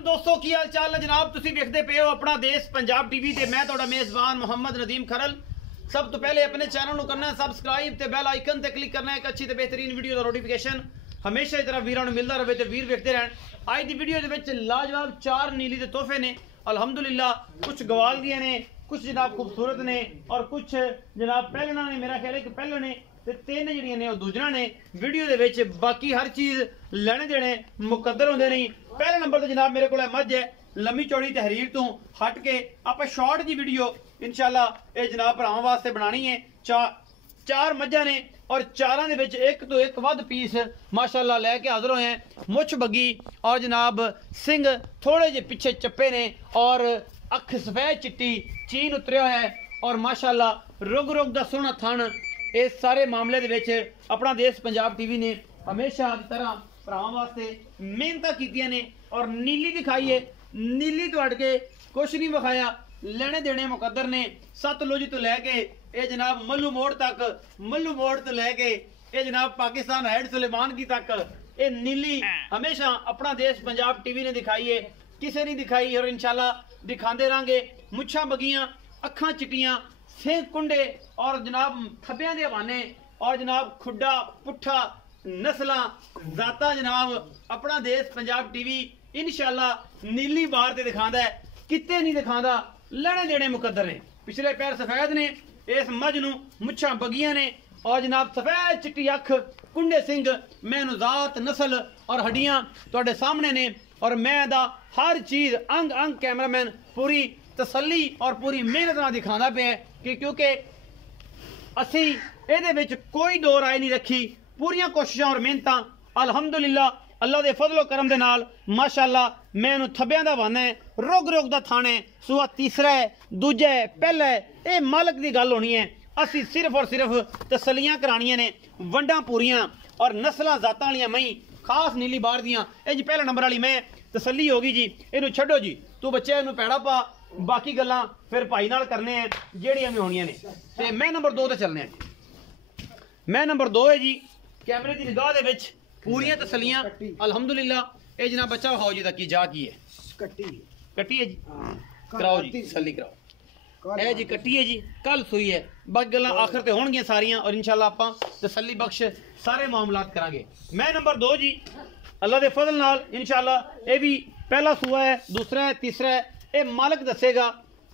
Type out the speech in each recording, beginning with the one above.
दोस्तों की हाल चाल है जनाब। तुसी देखते पे हो अपना देश पंजाब टीवी ते मैं तुहाडा मेजबान मोहम्मद नदीम खरल। सब तो पहले अपने चैनल को करना है सबसक्राइब ते बेल आइकन ते क्लिक करना है एक अच्छी ते बेहतरीन वीडियो का नोटिफिकेशन हमेशा की तरह वीरां नूं मिलदा रहे ते वीर वेखते रहन। आज की वीडियो दे विच लाजवाब 4 नीली दे तोहफे ने अल्हम्दुलिल्लाह। कुछ गवाल दिए ने, कुछ जनाब खूबसूरत ने और कुछ जनाब पहलना ने। मेरा ख्याल है कि पहले ने ते 3 जिहड़ियां ने दूजना ने वीडियो दे विच। बाकी हर चीज़ लेने देने मुकद्दर होंदे नहीं। पहले नंबर ते जनाब मेरे को मझ है लम्मी चौड़ी तहरीर तो हट के आप शॉर्ट जी वीडियो इंशाल्लाह ये जनाब भरावां वास्ते बनानी है। चार मझां ने और चारां दे विच एक तो एक वध पीस माशाल्लाह लैके हाजिर होए हैं। मुछ बगी और जनाब सिंह थोड़े जे पिछे चप्पे ने और अख सफेद चिट्टी चीन उतरिया है और माशाल्लाह रुग रुग दा सोहना थन। इस सारे मामले दे विच अपना देश पंजाब टीवी ने हमेशा की तरह भरावां वास्ते मेहनत कीतियां ने और नीली दिखाई है। नीली तो हट के कुछ नहीं विखाया, लेने देने मुकद्दर ने। सतलुज तो लैके ये जनाब मल्लू मोड़ तक, मल्लू मोड़ तो लैके ये जनाब पाकिस्तान हैड सुलेमान की तक ये नीली हमेशा अपना देश पंजाब टीवी ने दिखाई है, किसे नहीं दिखाई और इंशाल्लाह दिखाते रहेंगे। मुछां बगियां, अखां चिट्टियां, सिंह कुंडे और जनाब थब्बियां दे हवाने और जनाब खुड्डा पुट्ठा नस्लां जाता जनाब अपना देश पंजाब टीवी इंशाल्लाह नीली बार ते दिखांदा है, किते नहीं दिखांदा। लेने देने मुकद्दर ने। पिछले पैर सफेद ने, इस मझ नूं मुछां बगियां ने और जनाब सफेद चिट्टी अख कुंडे सिंह मैनू जात नस्ल और हड्डियां तुहाडे सामने ने और मैं दा हर चीज़ अंग अंग कैमरामैन पूरी तसल्ली और पूरी मेहनत नाल दिखांदा पिया कि क्योंकि असी इहदे विच कोई दो राय नहीं रखी। पूरियां कोशिशां और मेहनतां अल्हम्दुलिल्लाह अल्लाह दे फजलो करम दे नाल माशाल्लाह मैनू थब्बियां दा वाना है, रोग रोग दा थाने सूआ तीसरा है, दूजा है, पहला है। ये मालक दी गल होनी है। असी सिर्फ और सिर्फ तसलियां करानियां ने, वंडां पूरियां और नस्लां जातां वालियां मई खास नीली बार दियां। ये जी पहला नंबर वाली मैं तसली होगी जी। इनू छड्डो जी, तू बच्चे इनू पैड़ा पा, बाकी गल्लां फिर भाई नाल करने हैं जेहड़ियां भी होनियां ने। ते मैं नंबर 2 ते चलने हैं। मैं नंबर 2 है जी कैमरे की निगाह दे विच पूरियां तसलियां अल्हम्दुलिल्लाह। ये जनाब बच्चा विखाओ जी की जा की है कट्टी है जी, कराओ जी तसली कराओ। है जी कट्टी है जी, कल सुई है। बाकी गल्लां आखिर ते होणगियां सारियां और इंशाल्लाह आपां तसली बख्श सारे मामलात करांगे। मैं नंबर 2 जी अल्लाह दे फजल नाल इंशाल्लाह ये भी पहला सूआ है, दूसरा है, तीसरा है। ये मालक दसेगा।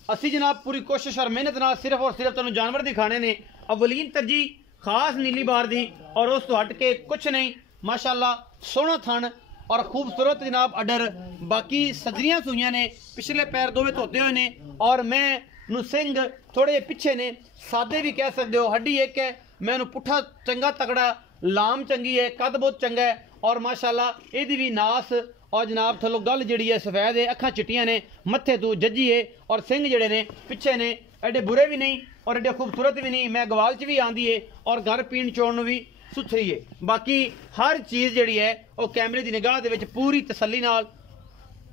असी जनाब पूरी कोशिश और मेहनत नाल सिर्फ और सिर्फ तुहानूं जानवर दिखाने ने। अवलीन तरजीह खास नीली बार दी और उस तो हट के कुछ नहीं। माशाल्लाह सोहना थन और खूबसूरत जनाब अडर। बाकी सजरियां सुइयां ने, पिछले पैर दोवें धोते हुए ने और मैं नू सिंह थोड़े पिछे ने, सादे भी कह सकते हो। हड्डी एक है, मैं पुट्ठा चंगा तगड़ा, लाम चंगी है, कद बहुत चंगा है और माशाल्लाह एदी भी नास और जनाब थलो गल जिहड़ी है सफेद है, अखां चिट्टियां ने, मत्थे तू जज्जी है और सिंह जिहड़े ने पिछे ने एडे बुरे भी नहीं और एडे खूबसूरत भी नहीं। मैं गवाल च भी आंदी है और घर पीण चोण भी सुथरी है। बाकी हर चीज़ जिहड़ी है वो कैमरे की निगाह दे विच पूरी तसल्ली नाल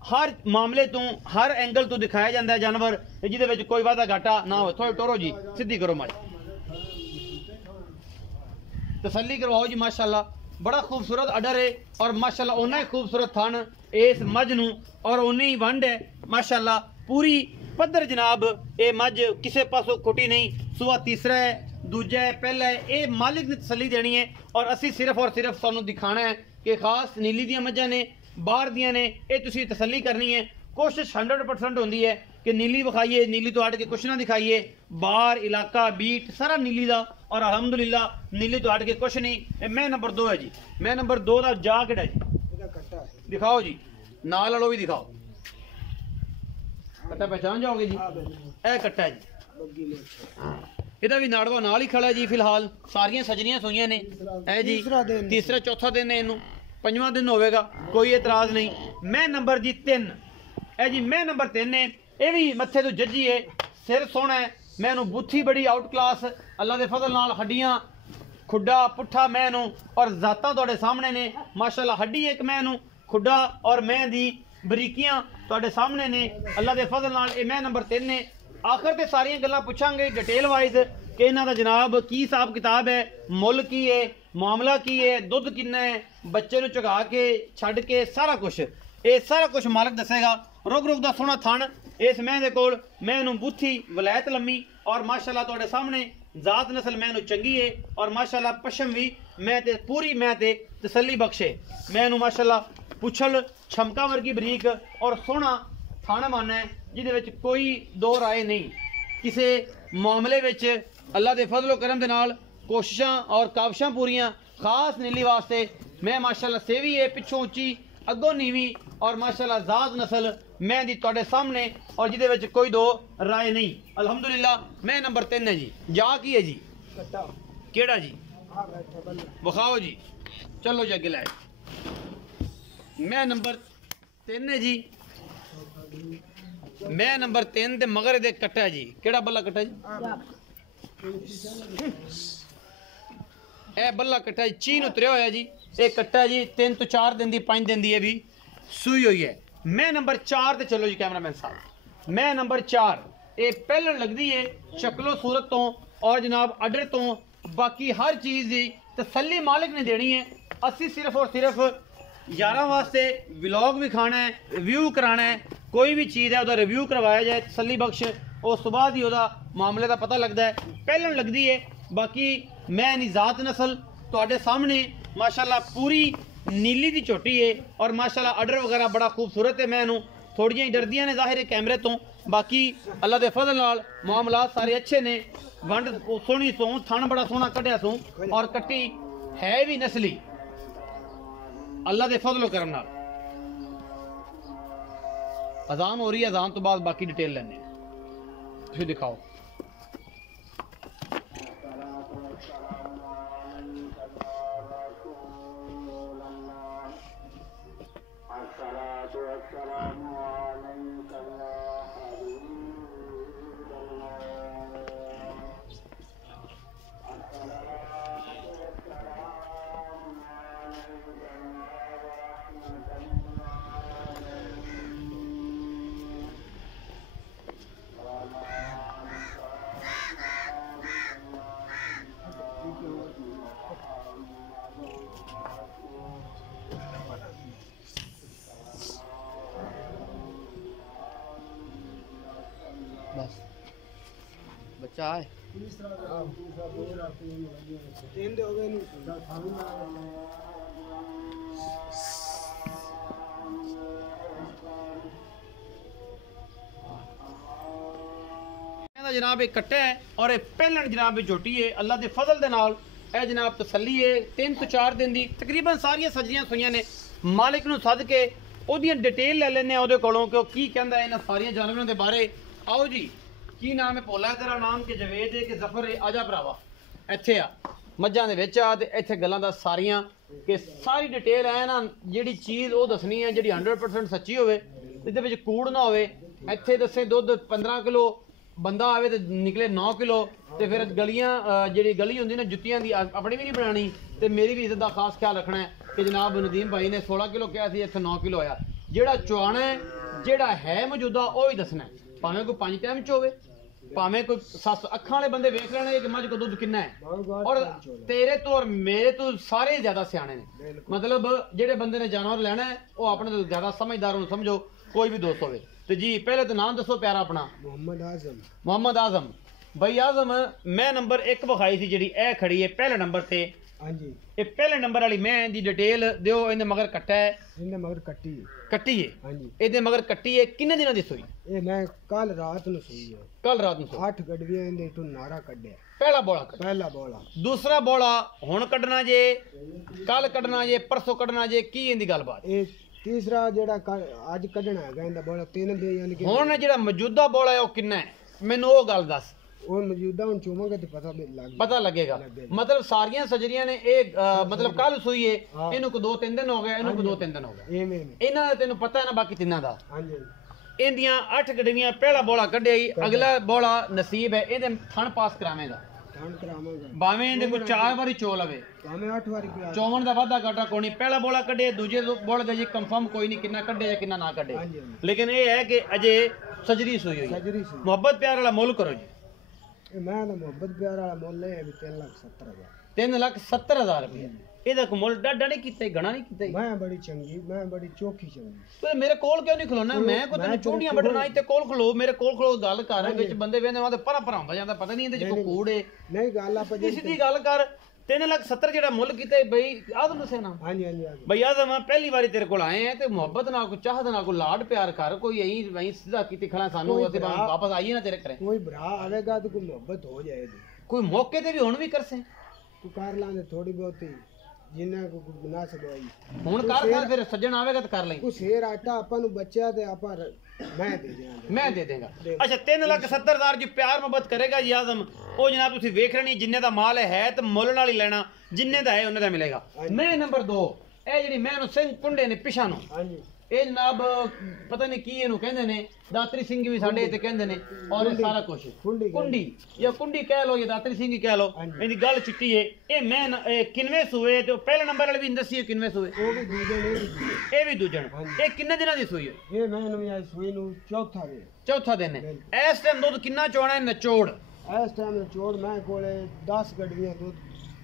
हर मामले तो हर एंगल तो दिखाया जाता है जानवर जिहदे विच कोई वादा घाटा ना हो। थोड़ी टोरो जी, सीधी करो माई, तसल्ली करवाओ जी। माशाल्लाह बड़ा खूबसूरत अडर है और माशाल्लाह उन्ना ही खूबसूरत थन इस मझ नूं और उन्नी ही वंड है माशाल्लाह पूरी पद्धर जनाब। ये मझ किसी पासों खुटी नहीं। सूआ तीसरा है, दूजा है, पहला है। ये मालिक ने तसल्ली देनी है और असी सिर्फ और सिर्फ तुहानूं दिखाना है कि खास नीली दियां मझां ने, बाहर दियां ने। ये तुसीं तसल्ली करनी है। कोशिश 100% होंदी है कि नीली विखाइए, नीली तो हट के कुछ ना दिखाइए। बार इलाका बीट सारा नीली दा और अल्हम्दुलिल्लाह नीली तो हट के कुछ नहीं। मैं नंबर 2 है जी। मैं नंबर 2 का जा केड़ा जी दिखाओ जी, नाल वालों भी दिखाओ। कट्टा पहचान जाओगे जी, ए कट्टा जी। इहदा भी नाड़वा नाल ही खड़ा जी। फिलहाल सारियां सजरियां सुइयां ने। ए जी तीसरा चौथा दिन है, इनू 5वां दिन होवेगा, कोई एतराज नहीं। मैं नंबर जी 3 है जी। मैं नंबर 3 है। ये भी मत्थे तो जज्जी है, सिर सोहना है। मैनू बुत्थी बड़ी आउट क्लास अल्लाह दे फजल नाल, हड्डियां खुड्डा पुट्ठा मैनू और जातां तुहाडे सामने ने माशाल्लाह। हड्डी एक मैनू खुड्डा और मैं दी बरीकियां तुहाडे सामने ने अल्लाह दे फजल नाल। ये मैं नंबर 3 ने। आखिर ते सारियां गल्लां पुछांगे डिटेल वाइज कि इन्हां दा जनाब की हिसाब किताब है, मुल की है, मामला की है, दुध किन्ना है, बच्चे नूं चुगा के छड्ड के सारा कुछ ਇਹ ਸਾਰਾ ਕੁਝ ਮਾਲਕ ਦੱਸੇਗਾ। रुक रुक दा सोहना थन इस मैं दे कोल मैं बूथी वलैत लम्मी और माशाल्लाह तुहाडे सामने जात नस्ल मैं चंगी है और माशाल्लाह पशम भी मैं ते पूरी मैं ते तसल्ली बख्शे। मैं माशाल्लाह पुछल छमका वर्गी बरीक और सोहना थन मन है जिहदे विच कोई दो राय नहीं। किसी मामले विच अल्लाह दे फजलो करम दे नाल कोशिशां और काबशां पूरियां खास नीली वास्ते मैं माशाल्लाह सेवी है पिछों उच्ची अगों नीवी और माशाल्लाह जात नस्ल मैं दी तुहाडे सामने और जिहदे विच कोई दो राय नहीं। अल्हम्दुलिल्लाह मैं नंबर 3 है जी। जा की है जी केड़ा जी बखाओ जी। चलो जी अगे लै मैं नंबर 3 है जी। मैं नंबर 3 ते मगर दे कट्टा जी केड़ा बल्ला कट्टा जी ए बल्ला कट्टा जी चीन उतरिया होया जी। ये कट्टा जी 3 तो 4 दिन दी 5 दिन दी है भी सूई हुई है। मैं नंबर 4 ते चलो जी कैमरामैन साहब। मैं नंबर 4 ये पहलन लगती है शक्लो सूरत तो और जनाब अडर तो बाकी हर चीज़ की तसल्ली मालिक ने देनी है। असी सिर्फ और सिर्फ यारां वास्ते व्लॉग भी खाना है रिव्यू कराना है। कोई भी चीज़ है उसका रिव्यू करवाया जाए तसल्ली बख्श उस बाद ही उसका मामले का पता लगता है। पहलन लगती है बाकी मैं निजात नस्ल तुहाडे सामने माशाल्लाह पूरी नीली दी झोटी है और माशाल्लाह अडर वगैरह बड़ा खूबसूरत है। मैं थोड़ियां डरदियां ने जाहिर है कैमरे तो बाकी अल्लाह के फजल नाल मामलात सारे अच्छे ने। वंड सोहनी सो थन बड़ा सोहना कढ़िया सो और कट्टी है भी नस्ली अल्लाह के फजलो करम नाल। अजान हो रही है अजान तो बाद बाकी डिटेल लेने तुसीं दिखाओ। बस बच्चा है जनाब एक कट्टा है और एक पहलन जनाब झोटी है अल्लाह के फजल दे नाल ए जनाब तसल्ली है 3 तो 4 दिन दी तकरीबन सारियां सजियां सुइयां ने। मालिक नूं सद के ओदियां डिटेल ले लेने ओदे कोलों कि की कहंदा है इन्हां सारियां जानवरां दे बारे। आओ जी की नाम है भोला तेरा नाम कि जवेद है कि जफर है आजा भरावा इत्थे आ मज्जां दे विच आ ते इत्थे गल्लां दा सारियां कि सारी डिटेल है ना जिहड़ी चीज़ वो दसनी है जिहड़ी 100% सच्ची होवे इहदे विच कूड़ ना होवे। इत्थे दसे दुध 15 किलो बंदा आवे तो निकले 9 किलो तो फिर गलियां जिहड़ी गली हुंदी ना जुत्तियां दी अपनी भी नहीं बनानी तो मेरी भी इज्जत का खास ख्याल रखना है कि जनाब नदीम भाई ने 16 किलो कहा सी इत्थे 9 किलो आया। जिहड़ा चुआना है जिहड़ा है मौजूदा वो ही दसना है भावें कोई 5 टाइम च होवे भावें कोई 7 अखां वाले बंदे वेख लेने कि मझ को दुध कितना है और तेरे तो और मेरे तो सारे ज्यादा सियाने ने। मतलब जिहड़े बंदे ने जानवर लेना है वो अपने तो ज्यादा समझदार होना समझो कोई भी दोस्त होवे। तो जी पहले तो नाम दसो प्यारा अपना। मोहम्मद आजम भाई आजम मैं नंबर 1 विखाई सी जिहड़ी ए खड़ी है पहले नंबर ते। हां जी ये पहले नंबर वाली मैं दी डिटेल दियो। इहदे मगर कट्टा है इहदे मगर कट्टी है। हां जी इहदे मगर कट्टी है किन्ने दिनां दी सूई ए मैं कल रात नु सूई है। कल रात नु 8 गडवियां इहदे तो नारा कड्डया पहला बोला दूसरा बोला हुण कड्डना जे कल कड्डना जे परसों कड्डना जे की इहदी गलबात ए तीसरा जेड़ा अज कड्डना है इहदा बोला 3 दिन यानी कि हुण जेड़ा मौजूदा बोला है वो किन्ना है मैनू वो गल दस। वो मौजूदा हुण चुमांगे ते पता लगेगा। मतलब सारियां सजरियां ने एक मतलब कल सूई है इन्हू को 2-3 दिन हो गए इन्हू को 2-3 दिन हो गए इन्हां दा तैनू पता है ना बाकी तिन्हां दा। हां जी इंदियां 8 गडवियां पहला बोला कड्डिया ही अगला बोला नसीब है इहदे थण पास करावेगा भावें इहदे को 4 बारी चो लवे भावें 8 बारी चोवन दा वाधा घाटा कोई नहीं। पहला बोला कड्डे दूजे बोल दे जी कंफर्म कोई नहीं कितना कड्डे या कितना ना कड्डे लेकिन ये है कि अजे सजरी सूई हुई मोहब्बत प्यार वाला मुल करो जी। मैं मोहब्बत प्यार वाला मुल है 3,70,000 रुपये ਇਹਦਾ ਕੋ ਮੁੱਲ ਡਾਡਾ ਨਹੀਂ ਕੀਤਾ ਗਣਾ ਨਹੀਂ ਕੀਤਾ ਮੈਂ ਬੜੀ ਚੰਗੀ ਮੈਂ ਬੜੀ ਚੋਖੀ ਚੰਗੀ ਤੇ ਮੇਰੇ ਕੋਲ ਕਿਉਂ ਨਹੀਂ ਖਲੋਣਾ ਮੈਂ ਕੋ ਤੈਨੂੰ ਚੋੜੀਆਂ ਵੱਢਣਾ ਤੇ ਕੋਲ ਖਲੋ ਮੇਰੇ ਕੋਲ ਖਲੋ ਗੱਲ ਕਰ ਵਿੱਚ ਬੰਦੇ ਵੇਂਦੇ ਵਾਂ ਤੇ ਪਰਾਂ ਹੁੰਦਾ ਜਾਂਦਾ ਪਤਾ ਨਹੀਂ ਇਹਦੇ ਚ ਕੋ ਕੂੜ ਏ ਨਹੀਂ ਗੱਲ ਆਪਾਂ ਸਿੱਧੀ ਗੱਲ ਕਰ 3,70,000 ਜਿਹੜਾ ਮੁੱਲ ਕੀਤਾ ਬਈ ਆਦਮ ਦੱਸਿਆ ਨਾ ਹਾਂਜੀ ਬਈ ਆਦਮ ਮੈਂ ਪਹਿਲੀ ਵਾਰੀ ਤੇਰੇ ਕੋਲ ਆਏ ਆ ਤੇ ਮੁਹੱਬਤ ਨਾਲ ਕੋਈ ਚਾਹਤ ਨਾਲ ਕੋਈ ਲਾਡ ਪਿਆਰ ਕਰ ਕੋਈ ਐਂ ਸਿੱਧਾ ਕੀਤੀ ਖੜਾ ਸਾਨੂੰ ਅਸੀਂ ਵਾਪਸ ਆਈਏ ਨਾ ਤੇਰੇ ਘਰੇ ਕੋਈ ਭਰਾ ਆਵੇਗਾ ਤਾਂ ਕੋਈ ਮੁਹੱਬਤ ਹੋ ਜਾਏਗੀ ਕੋਈ ਮੌਕੇ ਤੇ ਵੀ ਹੁਣ ਵੀ ਕਰਸੇ ਤੂੰ ਕਰ ਲਾਂਗੇ ਥੋੜੀ ਬਹੁਤੀ ਜਿੰਨਾ ਕੋ ਬਣਾ ਸਕਦਾ ਹੁਣ ਕਰ ਫਿਰ ਸੱਜਣ ਆਵੇਗਾ ਤਾਂ ਕਰ ਲਈ ਕੋਈ ਸ਼ੇਰ ਆਟਾ ਆਪਾਂ ਨੂੰ ਬੱਚਿਆ ਤੇ ਆਪਾਂ ਮੈਂ ਦੇ ਦਿਆਂਗਾ ਮੈਂ ਦੇ ਦੇਗਾ ਅੱਛਾ 3,70,000 ਜੀ ਪਿਆਰ ਮੁਹੱਬਤ ਕਰੇਗਾ ਜੀ ਆਜ਼ਮ ਉਹ ਜਨਾਬ ਤੁਸੀਂ ਵੇਖ ਰਹੇ ਨਹੀਂ ਜਿੰਨੇ ਦਾ ਮਾਲ ਹੈ ਤੇ ਮੁੱਲ ਨਾਲ ਹੀ ਲੈਣਾ ਜਿੰਨੇ ਦਾ ਹੈ ਉਹਨੇ ਦਾ ਮਿਲੇਗਾ ਮੈਂ ਨੰਬਰ 2 ਇਹ ਜਿਹੜੀ ਮੈਂ ਨੂੰ ਸਿੰਘ ਕੁੰਡੇ ਨੇ ਪਿਛਾ ਨੂੰ ਹਾਂਜੀ ਇਹ ਜਨਾਬ ਪਤਾ ਨਹੀਂ ਕੀ ਇਹਨੂੰ ਕਹਿੰਦੇ ਨੇ ਦਾਤਰੀ ਸਿੰਘ ਵੀ ਸਾਡੇ ਤੇ ਕਹਿੰਦੇ ਨੇ ਔਰ ਇਹ ਸਾਰਾ ਕੁਝ ਕੁੰਡੀ ਜਾਂ ਕੁੰਡੀ ਕਹਿ ਲੋ ਜਾਂ ਦਾਤਰੀ ਸਿੰਘ ਹੀ ਕਹਿ ਲੋ ਇਹਦੀ ਗੱਲ ਚਿੱਟੀ ਏ ਇਹ ਮੈਂ ਕਿੰਨਵੇਂ ਸੂਏ ਤੇ ਪਹਿਲੇ ਨੰਬਰ ਵਾਲੇ ਵੀ ਦੱਸੀਏ ਕਿੰਨਵੇਂ ਸੂਏ ਉਹ ਵੀ ਦੂਜੇ ਨੇ ਇਹ ਵੀ ਦੂਜਣ ਇਹ ਕਿੰਨੇ ਦਿਨਾਂ ਦੀ ਸੂਈ ਹੈ ਇਹ ਮੈਂ ਨੂੰ ਆਈ ਸੂਈ ਨੂੰ ਚੌਥਾ ਦਿਨ ਹੈ ਇਸ ਟਾਈਮ ਦੁੱਧ ਕਿੰਨਾ ਚੋਣਾ ਹੈ ਨਚੋੜ ਇਸ ਟਾਈਮ ਨਚੋੜ ਮੈਂ ਕੋਲੇ 10 ਗੱਡੀਆਂ ਦੁੱਧ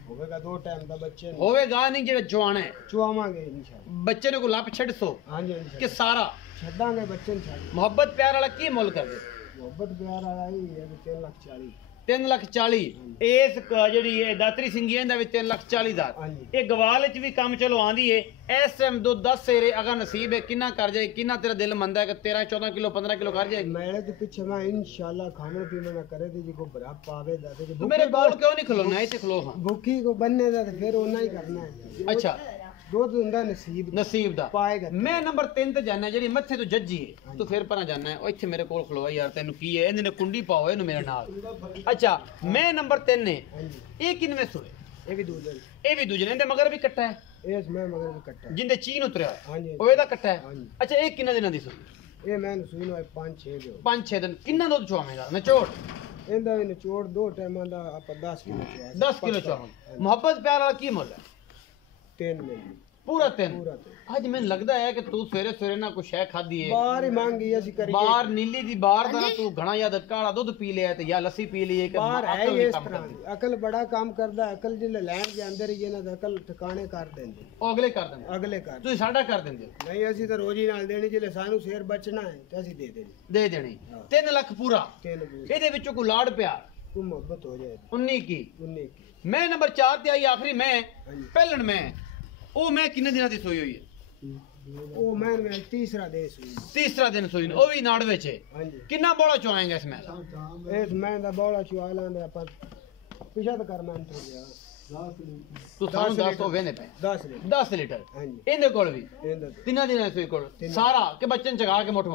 ਹੋਵੇਗਾ 2 ਟਾਈਮ ਦਾ ਬੱਚੇ ਨੂੰ ਹੋਵੇਗਾ ਨਹੀਂ ਜਿਹੜਾ ਜਵਾਨ ਹੈ ਚੁਆਵਾਂਗੇ ਇਨਸ਼ਾਅੱਲਾ ਬੱਚੇ ਨੂੰ ਕੋ ਲੱਪ ਛੱਡ ਸੋ ਹਾਂਜੀ ਕਿ ਸਾਰਾ ਛੱਡਾਂਗੇ ਬੱਚੇ ਨੂੰ ਛੱਡ ਮੁਹੱਬਤ ਪਿਆਰ ਵਾਲਾ ਕੀ ਮੁੱਲ ਕਰਦੇ ਮੁਹੱਬਤ ਪਿਆਰ ਵਾਲਾ ਹੀ ਹੈ 3,40,000 3,40,000 ਇਸ ਜਿਹੜੀ ਇਹ ਦਾਤਰੀ ਸਿੰਘੀ ਇਹਦਾ ਵੀ 3,40,000 ਇਹ ਗਵਾਲ ਚ ਵੀ ਕੰਮ ਚਲੋ ਆਂਦੀ ਏ ਇਸ ਟਾਈਮ ਦੋ 10 ਸੇਰੇ ਅਗਾ ਨਸੀਬ ਹੈ ਕਿੰਨਾ ਕਰ ਜਾਏ ਕਿੰਨਾ ਤੇਰਾ ਦਿਲ ਮੰਨਦਾ ਹੈ ਕਿ 13 14 ਕਿਲੋ 15 ਕਿਲੋ ਕਰ ਜਾਏ ਮੇਰੇ ਤੇ ਪਿੱਛੇ ਮੈਂ ਇਨਸ਼ਾਅੱਲਾ ਖਾਣੇ ਪੀਣੇ ਨਾ ਕਰੇ ਤੇ ਜੀ ਕੋ ਬਰਾ ਪਾਵੇ ਦਾਦੇ ਤੂੰ ਮੇਰੇ ਕੋਲ ਕਿਉਂ ਨਹੀਂ ਖਲੋਣਾ ਇੱਥੇ ਖਲੋ ਹਾਂ ਭੁੱਖੀ ਕੋ ਬੰਨੇ ਦਾ ਤੇ ਫਿਰ ਉਹਨਾਂ ਹੀ ਕਰਨਾ ਹੈ ਅੱਛਾ ਦੁੱਧ ਹੁੰਦਾ ਨਸੀਬ ਦਾ ਪਾਏਗਾ ਮੈਂ ਨੰਬਰ 3 ਤੇ ਜਾਣਾ ਜਿਹੜੀ ਮੱਥੇ ਤੋਂ ਜੱਜੀ ਹੈ ਤੂੰ ਫਿਰ ਪਰਾਂ ਜਾਣਾ ਉਹ ਇੱਥੇ ਮੇਰੇ ਕੋਲ ਖਲੋਆ ਯਾਰ ਤੈਨੂੰ ਕੀ ਹੈ ਇਹਨੇ ਕੁੰਡੀ ਪਾਓ ਇਹਨੂੰ ਮੇਰੇ ਨਾਲ ਅੱਛਾ ਮੈਂ ਨੰਬਰ 3 ਨੇ ਇਹ ਕਿੰਨਵੇਂ ਸੂਏ ਇਹ ਵੀ ਦੂਜੇ ਇਹਦੇ ਮਗਰ ਵੀ ਕੱਟਾ ਹੈ ਇਸ ਮੈਂ ਮਗਰ ਵੀ ਕੱਟਾ ਜਿੰਦੇ ਚੀਨ ਉਤਰਿਆ ਹਾਂਜੀ ਉਹ ਇਹਦਾ ਕੱਟਾ ਹੈ ਅੱਛਾ ਇਹ ਕਿੰਨੇ ਦਿਨਾਂ ਦੀ ਸੂਈ ਇਹ ਮੈਂ ਸੂਈ ਨੂੰ 5-6 ਦਿਨ 5-6 ਦਿਨ ਕਿੰਨਾ ਦੁੱਧ ਚੁਆਵੇਂਗਾ ਨਚੋੜ ਇਹਦਾ ਵੀ ਨਿਚੋੜ 2 ਟਾਈਮਾਂ ਦਾ ਆਪਾਂ 10 ਕਿਲੋ ਚੁਆ 10 ਕਿਲੋ ਚੁਆਵਾਂਗੇ ਮੁਹੱਬਤ ਪਿਆਰ ਵਾਲਾ ਕੀ ਮੁੱਲ ਹੈ 3 ਮਹੀਨੇ ਪੂਰਾ 3 ਅੱਜ ਮੈਨੂੰ ਲੱਗਦਾ ਹੈ ਕਿ ਤੂੰ ਸਵੇਰੇ ਨਾ ਕੁਛ ਹੈ ਖਾਦੀ ਹੈ ਬਾਹਰ ਹੀ ਮੰਗੀ ਅਸੀਂ ਕਰੀਏ ਬਾਹਰ ਨੀਲੀ ਦੀ ਬਾਹਰ ਦਾ ਤੂੰ ਘਣਾ ਯਾਦ ਕਾਲਾ ਦੁੱਧ ਪੀ ਲਿਆ ਤੇ ਜਾਂ ਲੱਸੀ ਪੀ ਲਈ ਕਿ ਬਾਹਰ ਹੈ ਇਸ ਤਰ੍ਹਾਂ ਅਕਲ ਬੜਾ ਕੰਮ ਕਰਦਾ ਅਕਲ ਜਿਹੜੇ ਲੈਣ ਦੇ ਅੰਦਰ ਹੀ ਇਹਨਾਂ ਦਾ ਅਕਲ ਠਿਕਾਣੇ ਕਰ ਦਿੰਦੇ ਉਹ ਅਗਲੇ ਕਰ ਦਿੰਦੇ ਤੁਸੀਂ ਸਾਡਾ ਕਰ ਦਿੰਦੇ ਹੋ ਨਹੀਂ ਅਸੀਂ ਤਾਂ ਰੋਜ਼ੀ ਨਾਲ ਦੇਣੀ ਜਿਹੜੇ ਸਾਨੂੰ ਸ਼ੇਰ ਬਚਣਾ ਹੈ ਤੇ ਅਸੀਂ ਦੇ ਦੇਣੀ 3 ਲੱਖ ਪੂਰਾ ਇਹਦੇ ਵਿੱਚੋਂ ਕੋਈ ਲਾੜ ਪਿਆਰ ਕੋਈ ਮੁਹੱਬਤ ਹੋ ਜਾਏ 19 ਕੀ ਮੈਂ ਨੰਬਰ 4 ਤੇ ਆਈ ਆਖਰੀ ਮੈਂ ਪਹਿਲਣ ਮੈਂ ਉਹ ਮੈਂ ਕਿੰਨੇ ਦਿਨਾਂ ਦੀ ਸੋਈ ਹੋਈ ਹੈ ਉਹ ਮੈਂ ਤੀਸਰਾ ਦਿਨ ਸੋਈ ਉਹ ਵੀ ਨਾੜ ਵਿੱਚ ਹੈ ਕਿੰਨਾ ਬੋਲਾ ਚੁਆਏਗਾ ਇਸ ਮੈਂ ਇਸ ਮੈਂ ਦਾ ਬੋਲਾ ਚੁਆ ਲਾਂਦੇ ਆਪਾਂ ਪਿਛਾ ਤਾਂ ਕਰ ਮੈਂ ਤੋਂ ਗਿਆ ਤੂੰ ਸਾਨੂੰ ਦੱਸ ਉਹ ਵੇਨੇ ਪਏ 10 ਲੀਟਰ ਇਹਦੇ ਕੋਲ ਵੀ ਤਿੰਨਾਂ ਦਿਨਾਂ ਸੋਈ ਕੋਲ ਸਾਰਾ ਕਿ ਬੱਚਨ ਚਗਾ ਕੇ ਮੋਟ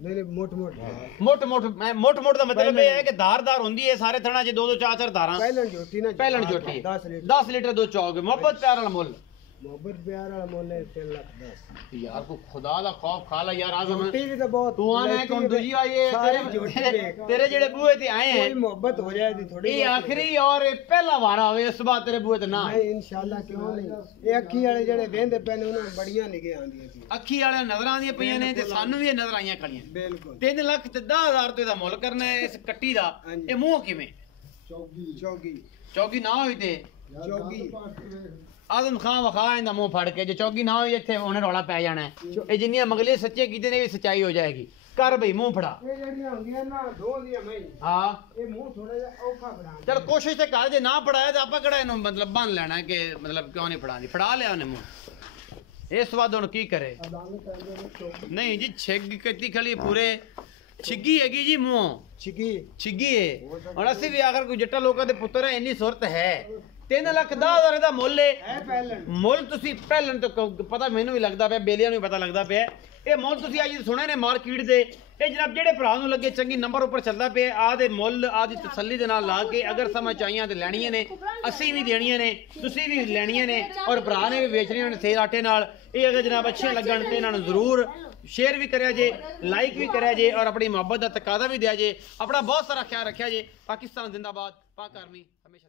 ਨਹੀਂ ਮੋਟ ਦਾ ਮਤਲਬ ਇਹ ਹੈ ਕਿ ਧਾਰਦਾਰ ਹੁੰਦੀ ਹੈ ਸਾਰੇ ਥਣਾ ਚ 2 4 4 ਧਾਰਾਂ ਪਹਿਲਣ ਜੋਟੀ 10 ਲੀਟਰ ਦੁੱਧ ਚੋਗੇ ਮੁਹੱਬਤ ਪਿਆਰ ਵਾਲਾ ਮੁੱਲ ਮੁਹੱਬਤ ਪਿਆਰ ਵਾਲਾ ਮੁੱਲ ਹੈ 3,10,000 ਯਾਰ ਕੋ ਖੁਦਾ ਦਾ ਖੌਫ ਖਾ ਲਾ ਯਾਰ ਆਜ਼ਮ ਵੀ ਤਾਂ ਬਹੁਤ ਤੂੰ ਆਣਾ ਕੌਣ ਦੂਜੀ ਆਈ ਹੈ ਤੇਰੇ ਜਿਹੜੇ ਬੂਹੇ ਤੇ ਆਏ हैं ਕੋਈ ਮੁਹੱਬਤ ਹੋ ਜਾਏ ਦੀ ਥੋੜੀ ਇਹ ਆਖਰੀ ਔਰ ਇਹ ਪਹਿਲਾ ਵਾਰ ਆਵੇ ਇਸ ਬਾਅਦ ਤੇਰੇ ਬੂਹੇ ਤੇ ਨਾ ਨਹੀਂ ਇਨਸ਼ਾਅੱਲਾ ਕਿਉਂ ਨਹੀਂ ਇਹ ਅੱਖੀ ਵਾਲੇ ਜਿਹੜੇ ਵੇਂਦੇ ਪਏ ਨੇ ਉਹਨਾਂ ਨੂੰ ਬੜੀਆਂ ਨਿਗੇ ਆਉਂਦੀਆਂ ਸੀ ਅੱਖੀ ਵਾਲੇ ਨਜ਼ਰ ਆਉਂਦੀਆਂ ਪਈਆਂ ਨੇ ਤੇ ਸਾਨੂੰ ਵੀ ਇਹ ਨਜ਼ਰ ਆਈਆਂ ਖੜੀਆਂ ਬਿਲਕੁਲ 3 ਲੱਖ ਤੇ 10,000 ਰੁਪਏ ਦਾ ਮੁੱਲ ਕਰਨਾ ਹੈ ਇਸ ਕੱਟੀ ਦਾ ਇਹ ਮੂੰਹ ਕਿਵੇਂ ਚੌਗੀ ਨਾ ਹੋਈ ਤੇ ਚੌਗੀ ਆਜ਼ਮ ਖਾਨ ਵਖਾ ਇਹਦਾ ਮੂੰਹ ਫੜ ਕੇ ਜੇ ਚੌਗੀ ਨਾ ਹੋਈ ਇੱਥੇ ਉਹਨੇ ਰੌਲਾ ਪੈ ਜਾਣਾ ਇਹ ਜਿੰਨੀਆਂ ਮਗਲੇ ਸੱਚੇ ਕੀਤੇ ਨੇ ਵੀ ਸੱਚਾਈ ਹੋ ਜਾਏਗੀ ਕਰ ਬਈ ਮੂੰਹ ਫੜਾ ਇਹ ਜਿਹੜੀਆਂ ਹੁੰਦੀਆਂ ਨਾ ਦੋ ਦੀਆਂ ਮੈਂ ਹਾਂ ਇਹ ਮੂੰਹ ਥੋੜਾ ਜਿਹਾ ਔਖਾ ਬਣਾ ਚਲ ਕੋਸ਼ਿਸ਼ ਤੇ ਕਰ ਜੇ ਨਾ ਫੜਾਇਆ ਤਾਂ ਆਪਾਂ ਕਿਹੜਾ ਇਹਨੂੰ ਮਤਲਬ ਬੰਨ ਲੈਣਾ ਕਿ ਮਤਲਬ ਕਿਉਂ ਨਹੀਂ ਫੜਾਉਂਦੀ ਫੜਾ ਲਿਆ ਉਹਨੇ ਮੂੰਹ ਇਸ ਵਾਰ ਹੁਣ ਕੀ ਕਰੇ ਨਹੀਂ ਜੀ ਛਿੱਗ ਕੱਤੀ ਖਲੀ ਪੂਰੇ ਛਿੱਗੀ ਹੈਗੀ ਜੀ ਮੂੰਹ ਛਿੱਗੀ ਹੈ ਹੁਣ ਅਸੀਂ ਵੀ ਆਖਰ ਕੋਈ ਜੱਟਾ ਲੋਕਾਂ ਦੇ ਪੁੱਤਰ ਹੈ ਇੰਨੀ ਸੁਰਤ ਹੈ 3,10,000 ਦਾ ਮੁੱਲ ਹੈ ਮੁੱਲ ਤੁਸੀਂ ਪਹਿਲਣ ਤੋਂ ਪਤਾ ਮੈਨੂੰ ਵੀ ਲੱਗਦਾ ਪਿਆ ਬੇਲੀਆਂ ਨੂੰ ਵੀ ਪਤਾ ਲੱਗਦਾ ਪਿਆ ਇਹ ਮੁੱਲ ਤੁਸੀਂ ਅੱਜ ਸੁਣੇ ਨੇ ਮਾਰਕੀਟ ਦੇ ਇਹ ਜਨਾਬ ਜਿਹੜੇ ਭਰਾ ਨੂੰ ਲੱਗੇ ਚੰਗੀ ਨੰਬਰ ਉੱਪਰ ਚੱਲਦਾ ਪਿਆ ਆਦੇ ਮੁੱਲ ਆਦੀ ਤਸੱਲੀ ਦੇ ਨਾਲ ਲਾ ਕੇ ਅਗਰ ਸਮਝ ਆਈਆਂ ਤੇ ਲੈਣੀਆਂ ਨੇ ਅਸੀਂ ਵੀ ਦੇਣੀਆਂ ਨੇ ਤੁਸੀਂ ਵੀ ਲੈਣੀਆਂ ਨੇ ਔਰ ਭਰਾ ਨੇ ਵੀ ਵੇਚਣੀਆਂ ਨੇ ਸੇਲ ਆਟੇ ਨਾਲ ਇਹ ਅਗਰ ਜਨਾਬ ਅੱਛੀਆਂ ਲੱਗਣ ਤੇ ਇਹਨਾਂ ਨੂੰ ਜ਼ਰੂਰ शेयर भी करा जे लाइक भी करा जे और अपनी मोहब्बत का तकाजा भी दिया जे अपना बहुत सारा ख्याल रखा जे पाकिस्तान जिंदाबाद पाक आर्मी हमेशा